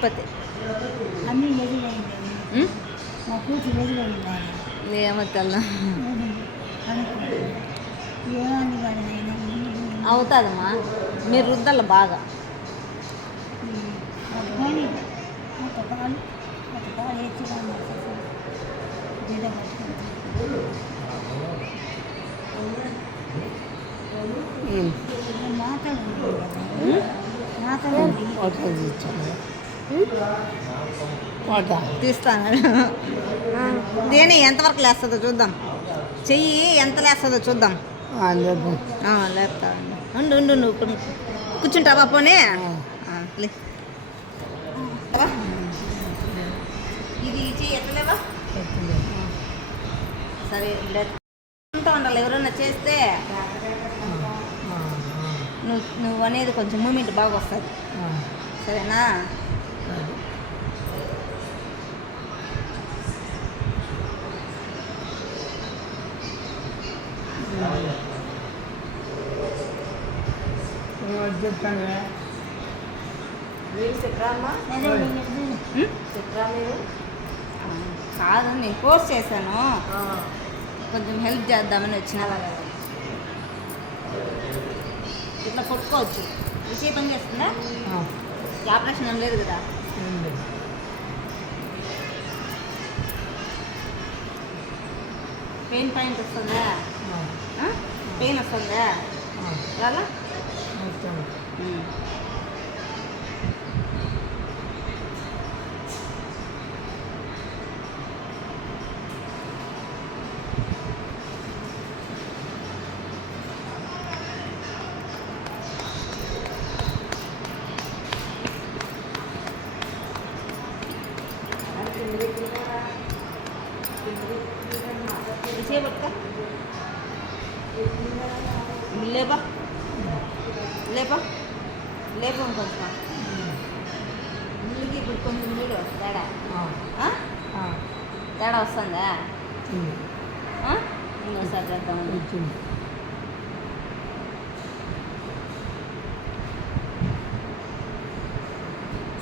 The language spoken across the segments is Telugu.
తిరుపతి. అన్నీ ఎదురైంది. మా కూతురు ఎదురైంది. ఏమో తెల్లం ఏమని కానీ ఆయన అవుతుందమ్మా. మీరు రుద్దల బాగా. పట్టుకొని ఒక పాలు ఎత్తి బిడ్డ పట్టుకుంటాను. తీస్తాను. దేని ఎంతవరకు లేస్తుందో చూద్దాం. చెయ్యి ఎంత లేస్తుందో చూద్దాం. లేపుతా ఉండు ఉండు. నువ్వు కూర్చుంటావా? పోనీ ఇది చెయ్యి ఎత్తలేవా? సరే ఉంటా ఉండాలి. ఎవరైనా చేస్తే నువ్వు అనేది కొంచెం మూమెంట్ బాగా వస్తుంది. సరేనా? కాదు, నేను కోర్స్ చేశాను. కొంచెం హెల్ప్ చేద్దామని వచ్చిన. ఇట్లా కొట్టుకోవచ్చు. విషయ పని చేస్తుందా? ఆపరేషన్ ఏం లేదు కదా? పెయిన్ పాయింట్ వస్తుందా? పెయిన్ వస్తుందా? రాలా? లేపా లేపా లేపా కొంచెం ముందుకి ఇప్పుడు కొంచెం నీళ్ళు తేడా తేడా వస్తుందా? ఇంకోసారి చేద్దాం.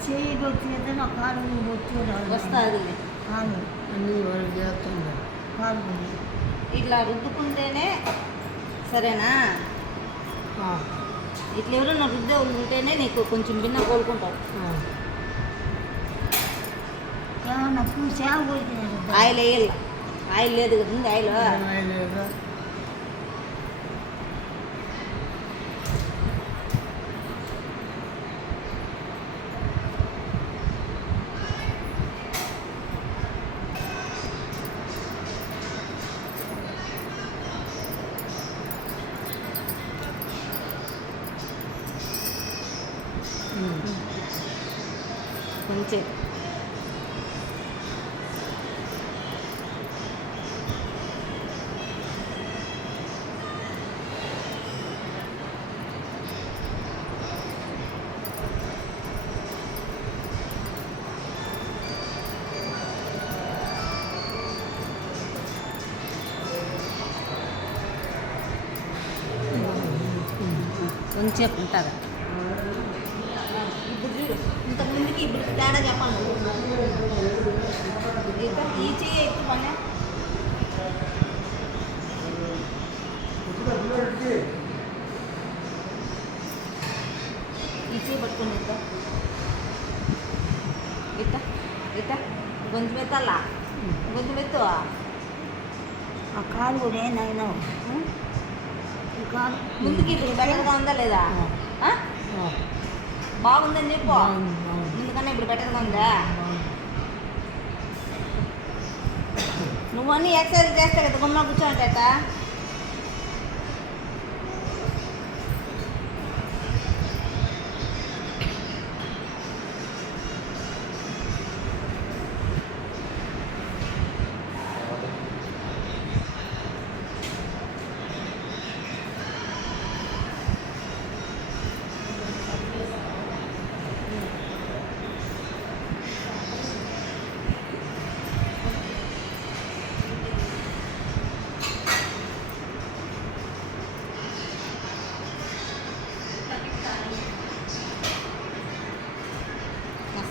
చేయి కొట్టితే నా కాలు వస్తుంది. కాలు అన్నీ వాళ్ళు చేస్తుంది. కాలు ఇట్లా రుద్దుకుంటేనే సరేనా? ఇట్లా ఎవరైనా రుద్దే ఉంటేనే నీకు కొంచెం భిన్న కోలుకుంటావు. ఏమన్నా పూసా ఆయిల్ వేయాలి. ఆయిల్ లేదు కదా? ఉంది ఆయిల్. కొంచెం కొంచెం ఉంటుంది. ఇంతకుముందుకి ఇప్పుడు తేడా చెప్పాను. ఈ చెయ్యి ఎక్కువ పని ఈ చెయ్యి పట్టుకుని ఇట్ట ఇట్ట గొంతు మెత్తలా. గొంతు మెత్తు. ఆ కాలు కూడా ఏనైనా ఈ కాలు ముందుకి ఇప్పుడు బెటర్గా ఉందా లేదా? బాగుందని చెప్పు. ఎందుకన్నా ఇప్పుడు బెటర్గా ఉందా? నువ్వన్నీ ఎక్సర్సైజ్ చేస్తా కదా, గుమ్మ కూర్చోంట.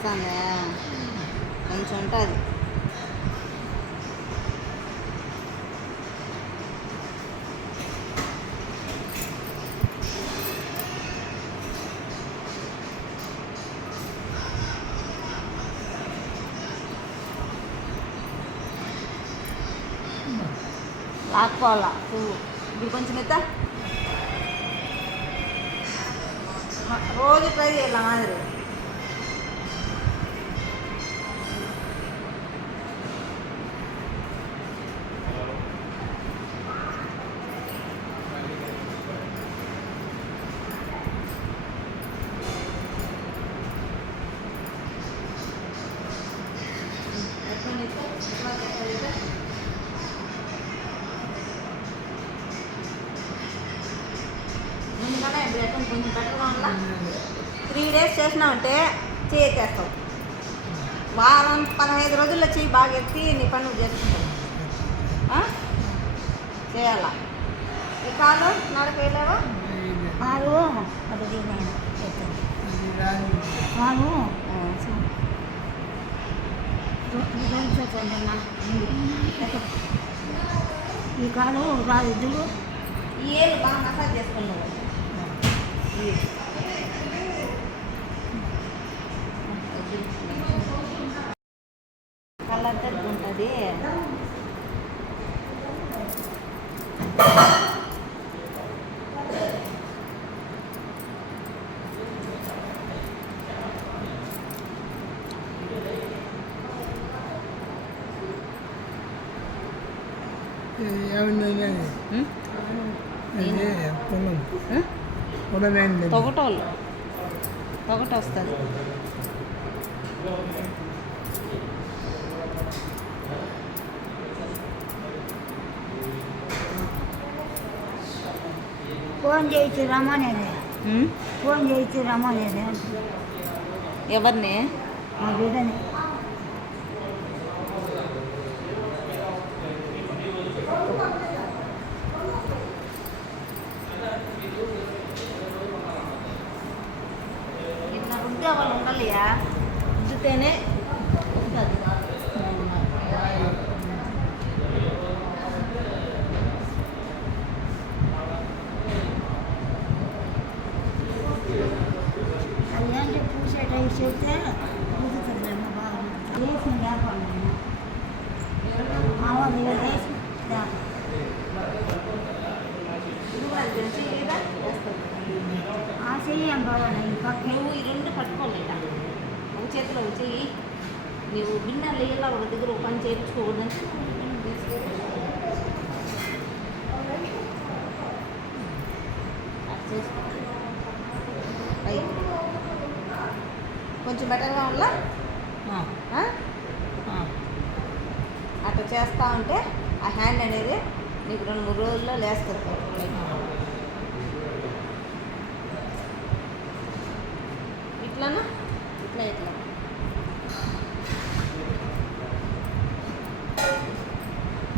వస్తుందా కొంచెం ఉంటుంది. లాక్కోవాలా పువ్వు ఇప్పుడు కొంచెం ఎత్త రోజు ట్రై చేయాలి మాదిరి. ముందుగానే బ్రెడ్ కొంచెం బెటర్గా ఉందా 3 days చేసినావంటే చేస్తావు. వారం 15 రోజుల్లో చెయ్యి బాగా ఎత్తి నీ పని నువ్వు చేసుకుంటావు. చేయాలా ఈ కాలు నడక వెళ్ళావా కాలు అది నేను చెప్తాను కాలు ఈ కాలు రాదు ఇద్దరు ఈ ఏళ్ళు బాగా మసాజ్ చేసుకున్నావు. కళ్ళంతా ఉంటుంది. ఏమైంది పొలం తొగటోళ్ళు తొగట వస్తుంది. ఫోన్ చేయించి రమ్మనేది ఫోన్ చేయించి రమ్మనేది ఎవరిని మా బిడ్డని ఇట్లా ఉంటే వాళ్ళు ఉండాలియా ఉంచితేనే ఉంటుంది. అది ఏంటి పూసేట చెప్తే కుదురుతుందేమో బాగా వేసిన వ్యాపారం ఆవాది వేసి అది తెలిసి లేదా చేస్తుంది. ఆ చెయ్యం బాగా ఈ పక్క నువ్వు ఈ రెండు పట్టుకోలేట ఒక చేతిలో ఒక చెయ్యి. నువ్వు గిన్నెలు వేయాల ఒక దగ్గర ఒక పని చేయించుకోకూడదని చేసుకో. కొంచెం బెటర్గా ఉందా అట్లా చేస్తా ఉంటే ఆ హ్యాండ్ అనేది నీకు 2-3 రోజుల్లో లేస్తుంది. ఇట్లానా ఇట్లా ఇట్లా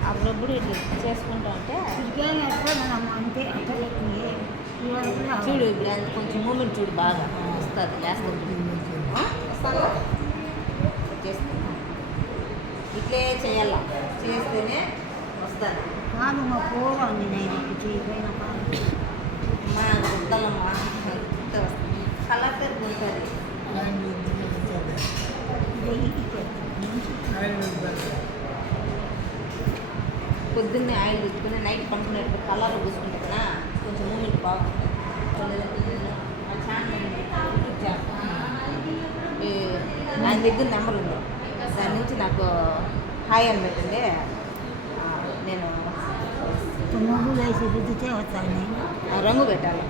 అప్పుడప్పుడు ఇట్లా చేసుకుంటా ఉంటే ఇంకేం ఎట్టుకోదమ్మా అంతే అట్లా చూడు ఇప్పుడు అంత కొంచెం మూమెంట్ చూడు బాగా వస్తుంది లేస్తుంది. వస్తుందా చేసుకుంటా ఇట్లే చేయాల చేస్తేనే వస్తుంది. కాదు మా కూర ఉంది నేను చేయపోయిన కాదు మా గుద్దలమ్మా గుద్ద వస్తుంది. కలర్ తెరుగు ఉంటుంది. పొద్దున్నే ఆయిల్ పెట్టుకుని నైట్ పడుకునేటప్పుడు కలర్ పూసుకుంటే కదా కొంచెం మూమెంట్ బాగుంటుంది. మా ఛానల్ యూట్యూబ్ ఛానల్ ఆయన దగ్గర నెంబర్ ఉంది. దాని నుంచి నాకు హాయ్ అని పెట్టండి. నేను ముగ్గు వేసి రుద్దితే వస్తాను నేను రంగు పెట్టాలి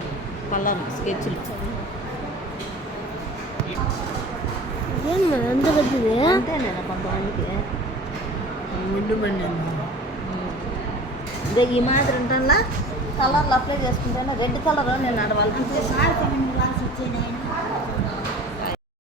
కలర్ స్కెచ్లు ఏం మరి ఎంత పెద్దది అంతే నేను కొంతమందికి ముందు బండి ఇదే ఈ మాదిరి ఉంటుందా కలర్లు అప్లై చేసుకుంటాను. రెడ్ కలర్ నేను నడవాలి అంటే సార్ 8 గ్లాస్ వచ్చాయి నేను